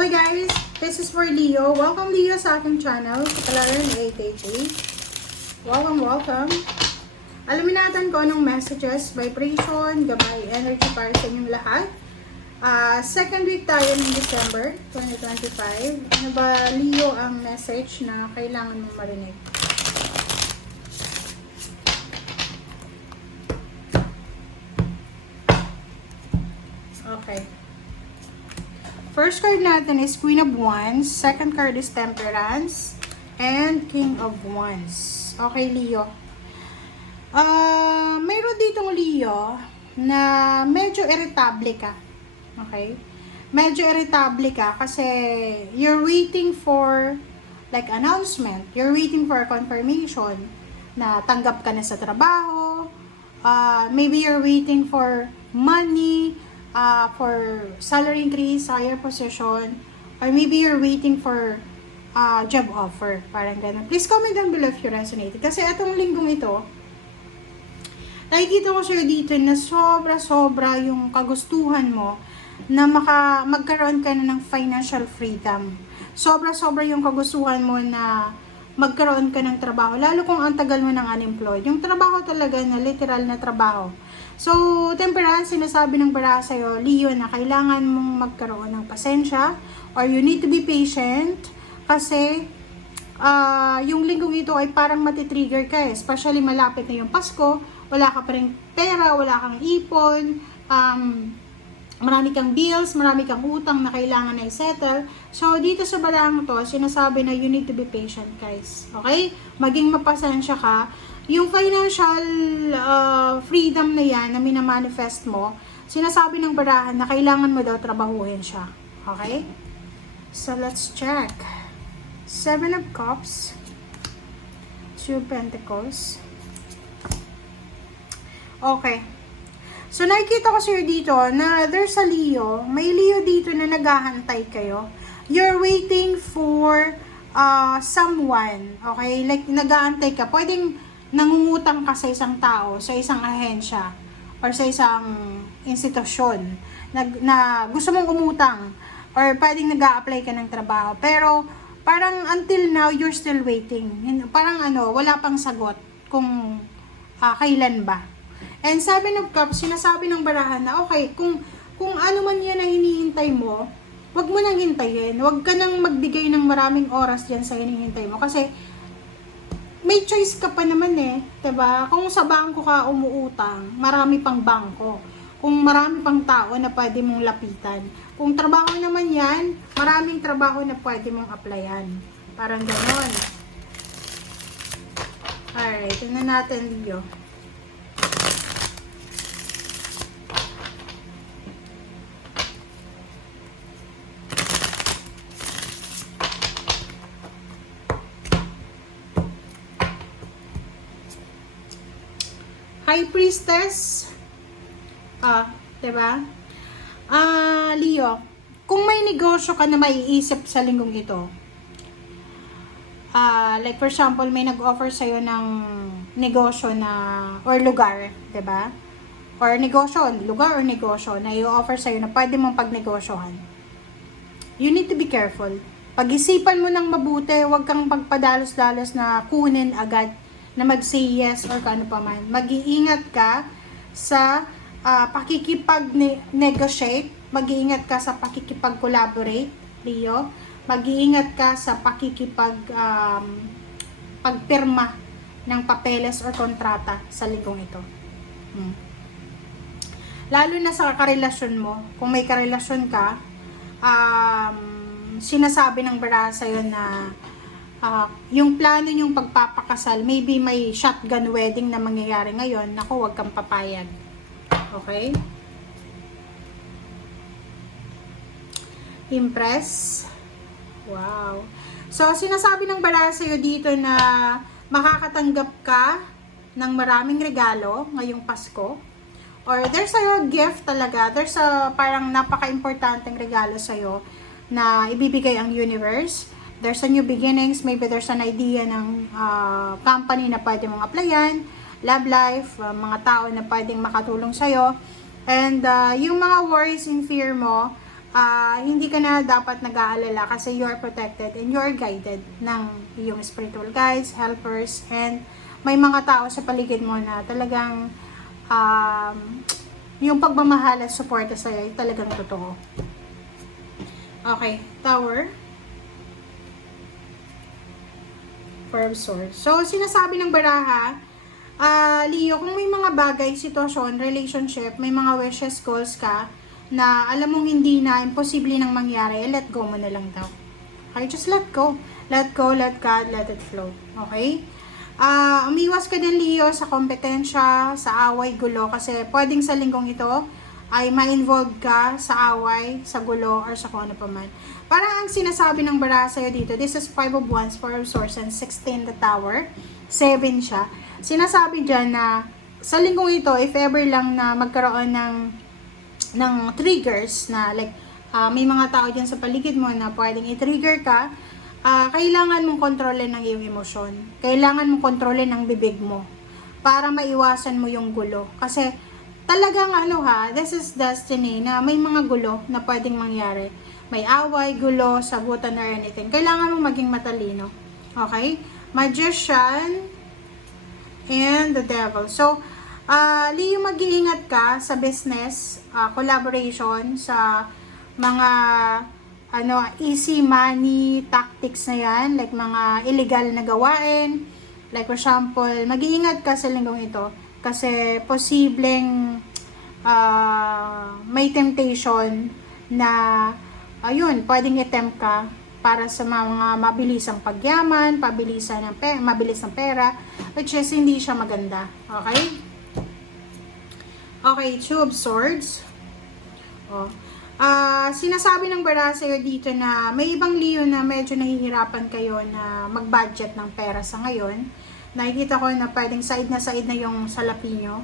Hello guys, this is for Leo. Welcome Leo sa aking channel, Kapalaran 888. Welcome. Alamin natin kung anong messages, vibration, gabay, energy para sa inyong lahat. Second week tayo ng December 2025. Ano ba Leo ang message na kailangan mong marinig? Okay. First card natin is Queen of Wands. Second card is Temperance. And King of Wands. Okay, Leo. Mayroon ditong Leo na medyo irritable ka. Okay? Medyo irritable ka kasi you're waiting for like announcement. You're waiting for a confirmation na tanggap ka na sa trabaho. Maybe you're waiting for money, for salary increase, higher position, or maybe you're waiting for job offer, parang ganun. Please comment down below if you resonated. Kasi itong linggong ito, nakikita ko sa'yo dito na sobra yung kagustuhan mo na magkaroon ka na ng financial freedom. Sobra yung kagustuhan mo na magkaroon ka ng trabaho, lalo kung ang tagal mo ng unemployed. Yung trabaho talaga na literal na trabaho. So, Temperance, sinasabi ng baraha sa'yo, Leo, na kailangan mong magkaroon ng pasensya or you need to be patient kasi yung linggong ito ay parang matitrigger ka eh. Especially malapit na yung Pasko, wala ka pa rin pera, wala kang ipon, marami kang bills, marami kang utang na kailangan na i-settle. So, dito sa barahang to, sinasabi na you need to be patient, guys. Okay? Maging mapasensya ka. Yung financial freedom na yan, na minamanifest mo, sinasabi ng barahan na kailangan mo daw trabahuhin siya. Okay? So, let's check. 7 of Cups. 2 of Pentacles. Okay. So, nakikita ko sa'yo dito na there's a Leo. May Leo dito na naghahantay kayo. You're waiting for someone. Okay? Like, nag-aantay ka. Pwedeng nangungutang ka sa isang tao, sa isang ahensya, or sa isang institusyon na gusto mong umutang, or pwedeng nag-a-apply ka ng trabaho. Pero, parang until now, you're still waiting. Parang wala pang sagot kung kailan ba. And 7 of Cups, sinasabi ng barahan na, okay, kung ano man yan na hinihintay mo, wag mo nang hintayin. Wag ka nang magbigay ng maraming oras dyan sa hinihintay mo. Kasi, may choice ka pa naman eh, 'di ba? Kung sa bangko ka umuutang, marami pang bangko. Kung marami pang tao na pwede mong lapitan. Kung trabaho naman 'yan, maraming trabaho na pwede mong applyan. Parang gano'n. Alright, tingnan natin Leo. High Priestess. Diba? Leo, kung may negosyo ka na maiisip sa linggong ito, like for example, may nag-offer sa'yo ng negosyo na, or lugar, diba? Or negosyo, lugar or negosyo na i-offer sa'yo na pwede mong pagnegosyohan. You need to be careful. Pag-isipan mo ng mabuti, huwag kang pagpadalos-dalos na kunin agad na mag-say yes or kano pa man. Mag-iingat ka sa pakikipag-negotiate, mag-iingat ka sa pakikipag-collaborate, Leo. Mag-iingat ka sa pagpirma ng papeles or kontrata sa linggong ito. Lalo na sa karelasyon mo, kung may karelasyon ka, sinasabi ng baraha sa'yo na yung plano yung pagpapakasal, maybe may shotgun wedding na mangyayari ngayon, naku, huwag kang papayag. Okay? Impress. Wow. So, sinasabi ng baraha sa'yo dito na makakatanggap ka ng maraming regalo ngayong Pasko. Or there's a gift talaga. There's a parang napaka-importanteng regalo sa'yo na ibibigay ang universe. There's a new beginnings, maybe there's an idea ng company na pwede mong applyan, love life, mga tao na pwedeng makatulong sa'yo. And yung mga worries and fear mo, hindi ka na dapat nag-aalala kasi you are protected and you are guided ng iyong spiritual guides, helpers, and may mga tao sa paligid mo na talagang yung pagmamahal at suporta sa'yo ay talagang totoo. Okay, Tower. Four of Swords. So, sinasabi ng baraha, Leo, kung may mga bagay, sitwasyon, relationship, may mga wishes, goals ka, na alam mong hindi na imposible nang mangyari, let go mo na lang daw. Okay, just let go. Let go, let God, let it flow. Okay? Umiwas ka din, Leo, sa kompetensya, sa away, gulo, kasi pwedeng sa linggong ito ay ma-involve ka sa away, sa gulo, or sa kung ano pa man. Parang ang sinasabi ng baraha sa'yo dito, this is 5 of Wands, 4 of Swords, and 16 the Tower, 7 siya. Sinasabi dyan na sa linggong ito, if ever lang na magkaroon ng triggers na like may mga tao dyan sa paligid mo na pwedeng i-trigger ka, kailangan mong kontrolin ng iyong emosyon. Kailangan mong kontrolin ng bibig mo para maiwasan mo yung gulo. Kasi talagang this is destiny na may mga gulo na pwedeng mangyari. May away, gulo, sagutan or anything. Kailangan mong maging matalino. Okay? Magician and the Devil. So, Leo, mag-iingat ka sa business, collaboration, sa mga easy money tactics na yan, like mga illegal na gawain. Like for example, mag-iingat ka sa linggong ito kasi posibleng may temptation na pwedeng i-tempt ka para sa mga mabilisang pagyaman, mabilis ng pera, which is hindi siya maganda. Okay? Okay, Two of Swords. Sinasabi ng baraha sa'yo dito na may ibang Leo na medyo nahihirapan kayo na mag-budget ng pera sa ngayon. Nakikita ko na pwedeng side na yung salapi nyo.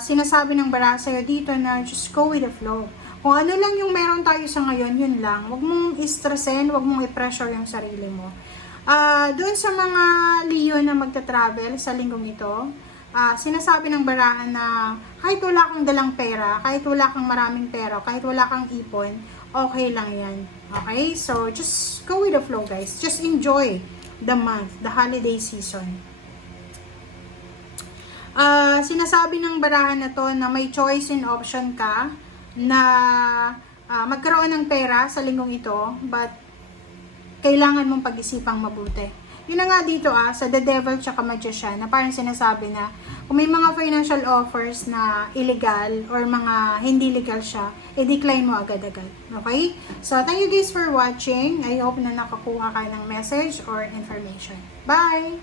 Sinasabi ng baraha sa'yo dito na just go with the flow. Kung ano lang yung meron tayo sa ngayon, yun lang. Huwag mong i-stressin, huwag mong i-pressure yung sarili mo. Doon sa mga Leo na magta-travel sa linggong ito, sinasabi ng baraha na kahit wala kang dalang pera, kahit wala kang maraming pera, kahit wala kang ipon, okay lang yan. Okay? So, just go with the flow, guys. Just enjoy the month, the holiday season. Sinasabi ng baraha na to na may choice and option ka na magkaroon ng pera sa linggong ito, but kailangan mong pag-isipang mabuti. Yun na nga dito sa The Devil tsaka Magician na parang sinasabi na kung may mga financial offers na illegal or mga hindi legal siya, i-decline mo agad-agad. Okay? So, thank you guys for watching. I hope na nakakuha ka ng message or information. Bye!